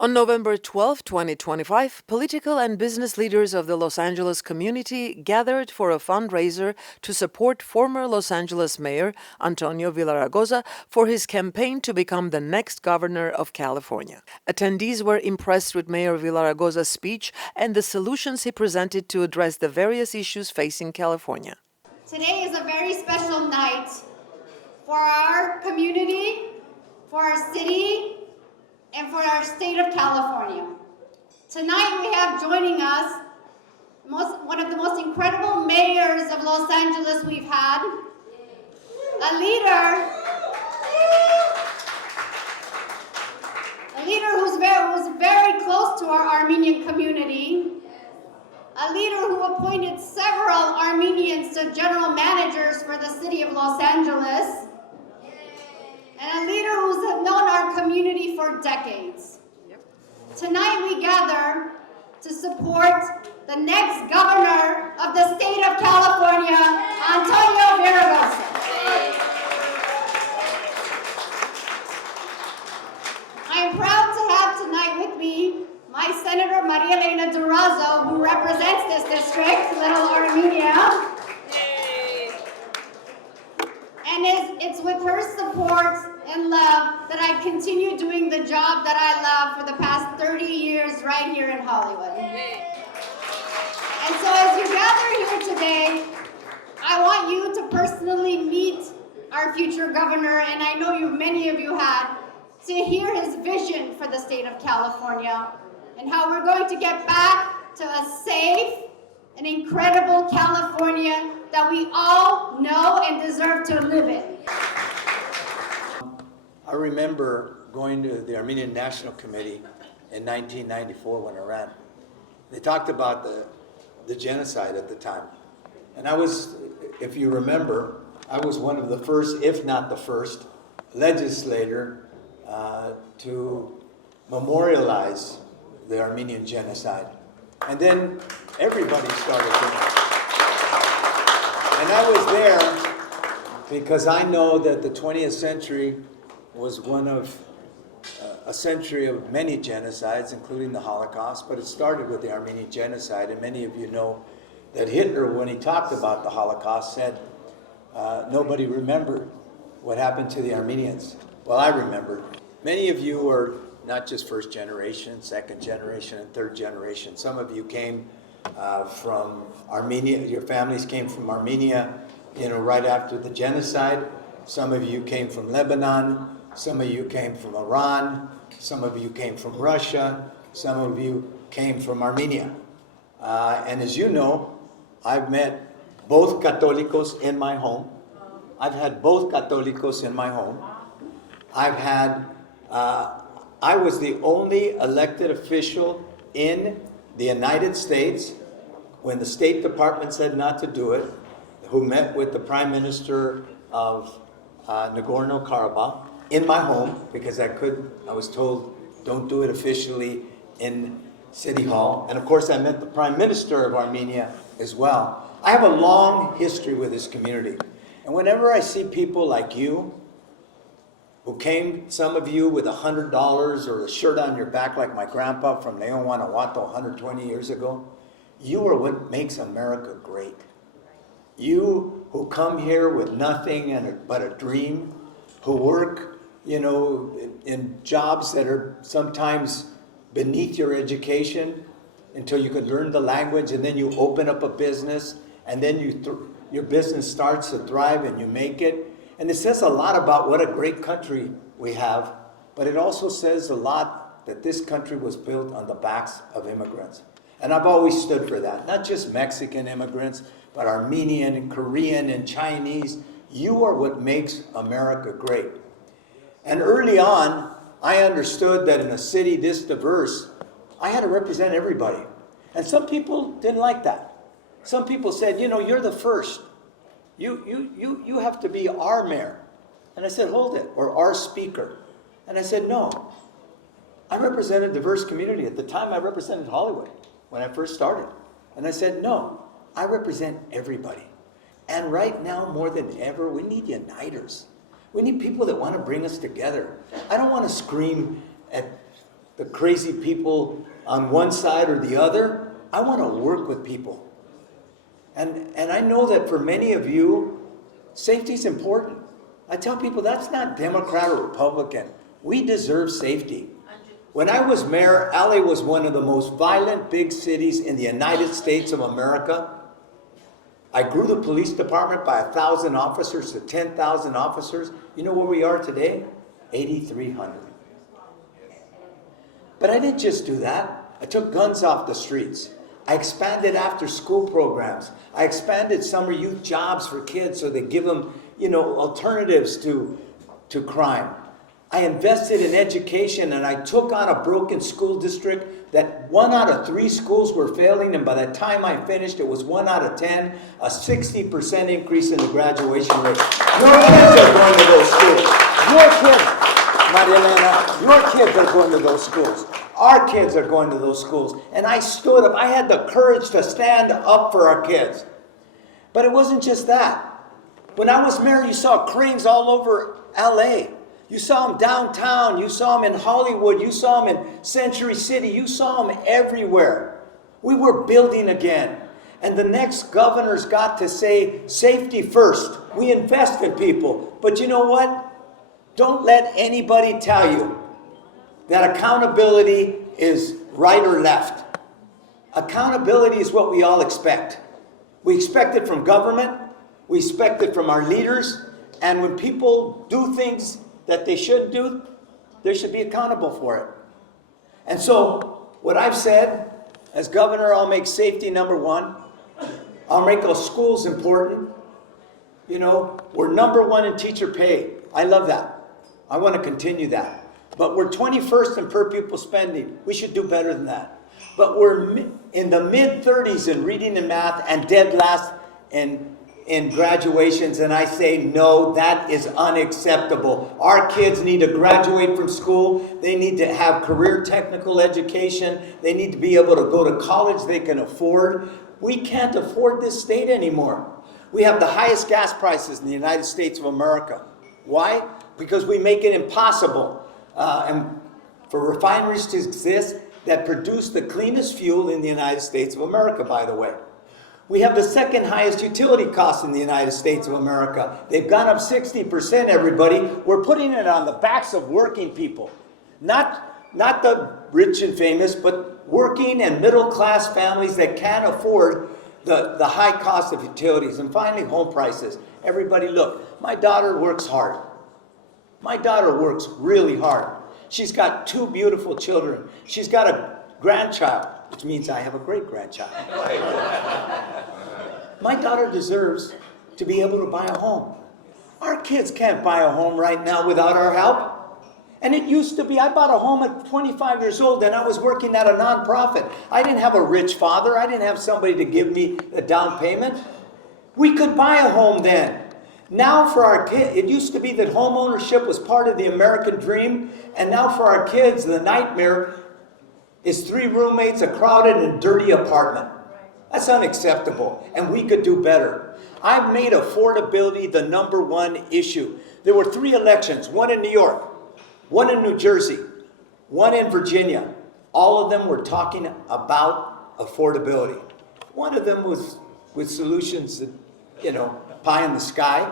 On November 12, 2025, political and business leaders of the Los Angeles community gathered for a fundraiser to support former Los Angeles Mayor Antonio Villaraigosa for his campaign to become the next governor of California. Attendees were impressed with Mayor Villaraigosa's speech and the solutions he presented to address the various issues facing California. Today is a very special night for our community, for our city, and for our state of California. Tonight we have joining us one of the most incredible mayors of Los Angeles we've had, a leader who's very close to our Armenian community, a leader who appointed several Armenians to general managers for the city of Los Angeles, and a leader who's known our community for decades. Tonight we gather to support the next governor of the state of California, Antonio Villaraigosa. I am proud to have tonight with me my Senator Maria Elena Durazo, who represents this district, Little Armenia. And it's with her support and love that I continue doing the job that I love for the past 30 years right here in Hollywood. And so as you gather here today, I want you to personally meet our future governor, and I know many of you had, to hear his vision for the state of California and how we're going to get back to a safe and incredible California that we all know and deserve to live in. I remember going to the Armenian National Committee in 1994 when I ran. They talked about the genocide at the time. And I was, if you remember, I was one of the first, if not the first, legislator to memorialize the Armenian genocide. And then everybody started doing it. And I was there because I know that the 20th century was one of a century of many genocides, including the Holocaust, but it started with the Armenian genocide. And many of you know that Hitler, when he talked about the Holocaust, said nobody remembered what happened to the Armenians. Well, I remembered. Many of you are not just first generation, second generation, and third generation. Some of you came from Armenia. Your families came from Armenia, right after the genocide. Some of you came from Lebanon. Some of you came from Iran. Some of you came from Russia. Some of you came from Armenia. And as you know, I've met both Catholicos in my home. I've had both Catholicos in my home. I was the only elected official in the United States when the State Department said not to do it, who met with the Prime Minister of Nagorno-Karabakh in my home, because I was told, don't do it officially in City Hall. And of course, I met the Prime Minister of Armenia as well. I have a long history with this community. And whenever I see people like you, who came, some of you with $100 or a shirt on your back like my grandpa from Leon, Guanajuato 120 years ago, you are what makes America great. You who come here with nothing but a dream, who work, in jobs that are sometimes beneath your education until you can learn the language, and then you open up a business, and then your business starts to thrive and you make it. And it says a lot about what a great country we have, but it also says a lot that this country was built on the backs of immigrants. And I've always stood for that. Not just Mexican immigrants, but Armenian and Korean and Chinese. You are what makes America great. And early on, I understood that in a city this diverse, I had to represent everybody. And some people didn't like that. Some people said, you're the first. You have to be our mayor. And I said, hold it, or our speaker. And I said, no. I represent a diverse community. At the time, I represented Hollywood when I first started. And I said, no, I represent everybody. And right now, more than ever, we need uniters. We need people that want to bring us together. I don't want to scream at the crazy people on one side or the other. I want to work with people. And I know that for many of you, safety is important. I tell people that's not Democrat or Republican. We deserve safety. When I was mayor, LA was one of the most violent big cities in the United States of America. I grew the police department by 1,000 officers to 10,000 officers. You know where we are today? 8,300. But I didn't just do that. I took guns off the streets. I expanded after school programs. I expanded summer youth jobs for kids so they give them, alternatives to crime. I invested in education, and I took on a broken school district that 1 out of 3 schools were failing, and by the time I finished, it was 1 out of 10, a 60% increase in the graduation rate. Your kids are going to those schools. Your kids, Maria Elena, your kids are going to those schools. Our kids are going to those schools. And I stood up. I had the courage to stand up for our kids. But it wasn't just that. When I was mayor, you saw cranes all over LA. You saw them downtown. You saw them in Hollywood. You saw them in Century City. You saw them everywhere. We were building again. And the next governor's got to say safety first. We invest in people. But you know what? Don't let anybody tell you that accountability is right or left. Accountability is what we all expect. We expect it from government. We expect it from our leaders. And when people do things that they shouldn't do, they should be accountable for it. And so what I've said, as governor, I'll make safety number 1. I'll make our schools important. We're number 1 in teacher pay. I love that. I want to continue that. But we're 21st in per pupil spending. We should do better than that. But we're in the mid-30s in reading and math and dead last in graduations. And I say, no, that is unacceptable. Our kids need to graduate from school. They need to have career technical education. They need to be able to go to college they can afford. We can't afford this state anymore. We have the highest gas prices in the United States of America. Why? Because we make it impossible and for refineries to exist that produce the cleanest fuel in the United States of America, by the way. We have the second highest utility costs in the United States of America. They've gone up 60%, everybody. We're putting it on the backs of working people. Not the rich and famous, but working and middle-class families that can't afford the high cost of utilities. And finally, home prices. Everybody look, my daughter works hard. My daughter works really hard. She's got 2 beautiful children. She's got a grandchild, which means I have a great-grandchild. My daughter deserves to be able to buy a home. Our kids can't buy a home right now without our help. And it used to be, I bought a home at 25 years old and I was working at a nonprofit. I didn't have a rich father. I didn't have somebody to give me a down payment. We could buy a home then. Now for our kids, it used to be that home ownership was part of the American dream. And now for our kids, the nightmare is 3 roommates, a crowded and dirty apartment. That's unacceptable, and we could do better. I've made affordability the number 1 issue. There were 3 elections, 1 in New York, 1 in New Jersey, 1 in Virginia. All of them were talking about affordability. One of them was with solutions that, pie in the sky.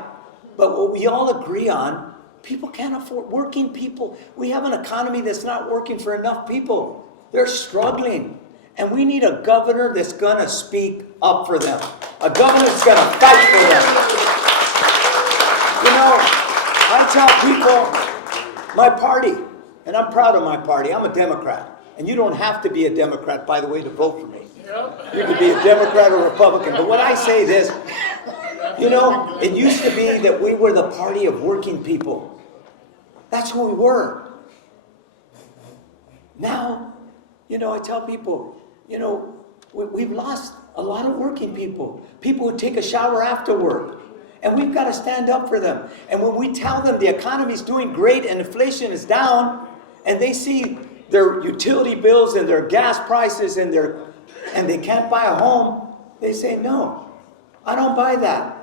But what we all agree on, people can't afford, working people. We have an economy that's not working for enough people. They're struggling. And we need a governor that's going to speak up for them. A governor that's going to fight for them. I tell people, my party, and I'm proud of my party, I'm a Democrat. And you don't have to be a Democrat, by the way, to vote for me. You could be a Democrat or Republican. But when I say this, it used to be that we were the party of working people. That's who we were. Now, I tell people, we've lost a lot of working people. People who take a shower after work. And we've got to stand up for them. And when we tell them the economy's doing great and inflation is down, and they see their utility bills and their gas prices and they can't buy a home, they say, no, I don't buy that.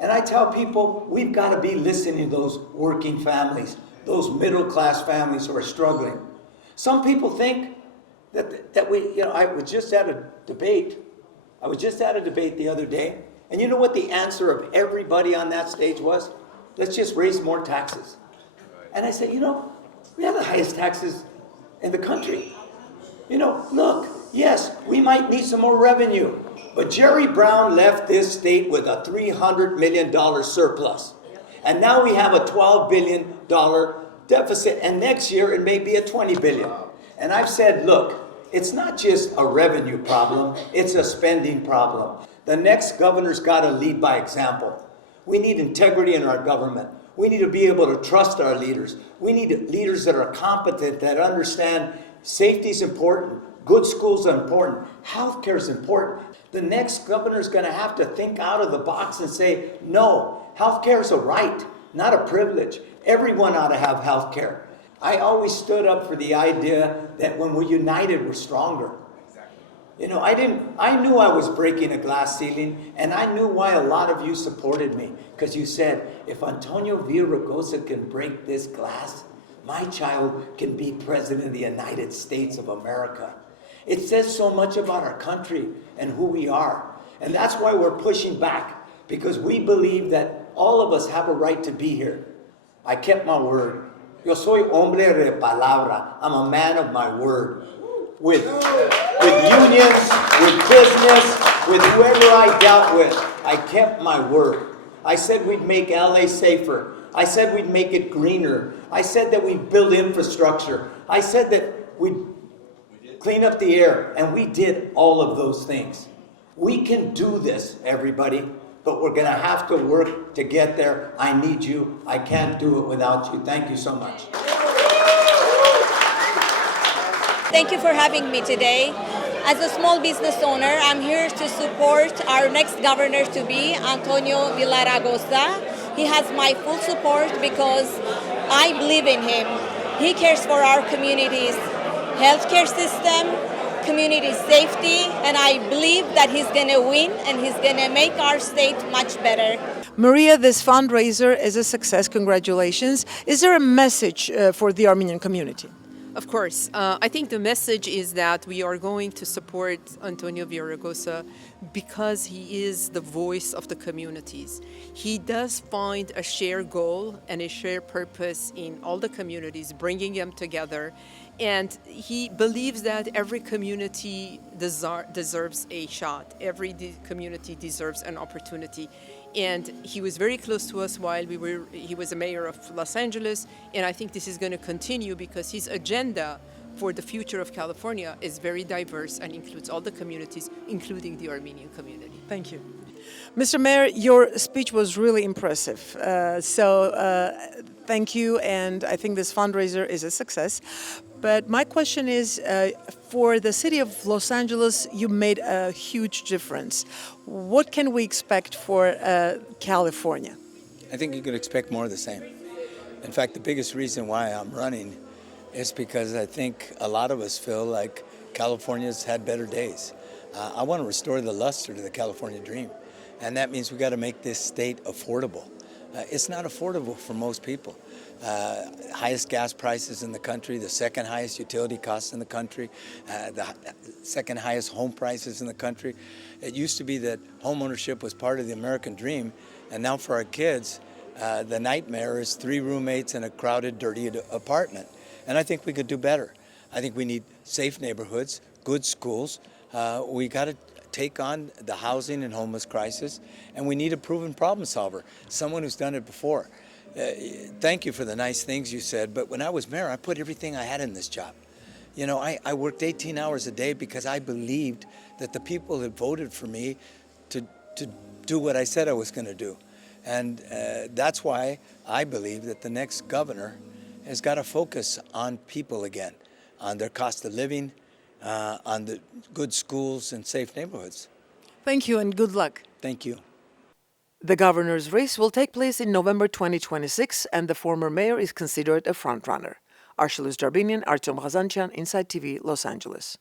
And I tell people, we've got to be listening to those working families, those middle-class families who are struggling. Some people think that we, I was just at a debate. I was just at a debate the other day, and you know what the answer of everybody on that stage was? Let's just raise more taxes. And I said, we have the highest taxes in the country. Look, yes, we might need some more revenue, but Jerry Brown left this state with a $300 million surplus. And now we have a $12 billion deficit, and next year it may be a $20 billion. And I've said, look, it's not just a revenue problem, it's a spending problem. The next governor's got to lead by example. We need integrity in our government. We need to be able to trust our leaders. We need leaders that are competent, that understand safety is important, good schools are important, healthcare is important. The next governor is going to have to think out of the box and say, no, healthcare is a right, not a privilege. Everyone ought to have healthcare. I always stood up for the idea that when we're united, we're stronger. I knew I was breaking a glass ceiling, and I knew why a lot of you supported me. Because you said, if Antonio Villaraigosa can break this glass, my child can be president of the United States of America. It says so much about our country and who we are. And that's why we're pushing back, because we believe that all of us have a right to be here. I kept my word. Yo soy hombre de palabra. I'm a man of my word. With unions, with business, with whoever I dealt with, I kept my word. I said we'd make LA safer. I said we'd make it greener. I said that we'd build infrastructure. I said that we'd clean up the air, and we did all of those things. We can do this, everybody, but we're going to have to work to get there. I need you. I can't do it without you. Thank you so much. Thank you for having me today. As a small business owner, I'm here to support our next governor to be, Antonio Villaraigosa. He has my full support because I believe in him. He cares for our community's healthcare system, community safety, and I believe that he's going to win and he's going to make our state much better. Maria, this fundraiser is a success. Congratulations. Is there a message for the Armenian community? Of course. I think the message is that we are going to support Antonio Villaraigosa because he is the voice of the communities. He does find a shared goal and a shared purpose in all the communities, bringing them together. And he believes that every community deserves a shot. Every community deserves an opportunity. And he was very close to us while he was a mayor of Los Angeles. And I think this is going to continue because his agenda for the future of California is very diverse and includes all the communities, including the Armenian community. Thank you. Mr. Mayor, your speech was really impressive. Thank you, and I think this fundraiser is a success. But my question is, for the city of Los Angeles, you made a huge difference. What can we expect for California? I think you could expect more of the same. In fact, the biggest reason why I'm running is because I think a lot of us feel like California's had better days. I want to restore the luster to the California dream, and that means we got to make this state affordable. It's not affordable for most people. Highest gas prices in the country, the second highest utility costs in the country, the second highest home prices in the country. It used to be that home ownership was part of the American dream, and now for our kids, the nightmare is 3 roommates in a crowded, dirty apartment. And I think we could do better. I think we need safe neighborhoods, good schools. We got to take on the housing and homeless crisis, and we need a proven problem solver, someone who's done it before. Thank you for the nice things you said, but when I was mayor, I put everything I had in this job. I worked 18 hours a day because I believed that the people had voted for me to do what I said I was going to do. And that's why I believe that the next governor has got to focus on people again, on their cost of living, on the good schools and safe neighborhoods. Thank you and good luck. Thank you. The governor's race will take place in November 2026, and the former mayor is considered a frontrunner. Arshilus Jarbinian, Artyom Khazanchian, Inside TV, Los Angeles.